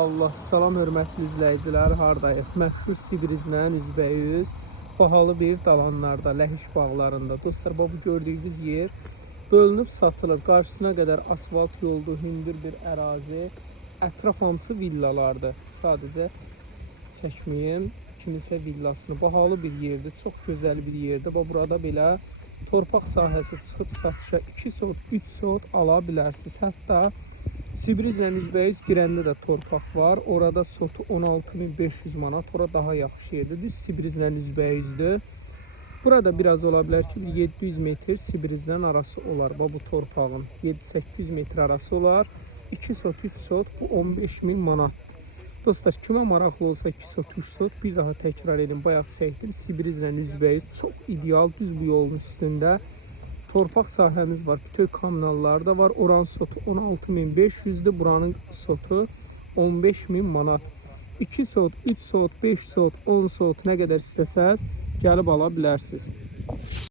Allah, salam hörmətli izləyicilər, hardayıq? Məşhur Sibrizlə üzbəüz bahalı bir dalanlarda, Ləhəş bağlarında. Dostlar, bu gördüyünüz yer bölünüb satılır. Qarşısına qədər asfalt yoldu, hündür bir ərazi. Ətraf hamısı villalardır. Sadəcə çəkməyim kimisə villasını. Bahalı bir yerdir, çox gözəl bir yerdir. Burada belə torpaq sahəsi çıxıb satışa 2 sot, 3 sot ala bilərsiniz. Hətta Sibrizlə üzbəüz girəndə də torpaq var. Orada sotu 16.500 manat. Ora daha yaxşı yerdir. Düz Sibrizlə üzbəüzdür. Burada biraz ola bilər ki, 700 metr Sibrizlə arası olar. Bu torpağın 7-800 metr arası olar. 2 sot, 3 sot bu 15.000 manatdır. Dostlar, kimə maraqlı olsa 2 sot, 3 sot, bir daha təkrar edin. Bayaq çəkdim. Sibrizlə üzbəüz çox ideal, düz bu yolun üstündə. Torpaq sahəmiz var, bütöv kommunallar da var. Oranın sotu 16.500'dür, buranın sotu 15.000 manat. 2 sot, 3 sot, 5 sot, 10 sot nə qədər istəsəz gəlib ala bilərsiniz.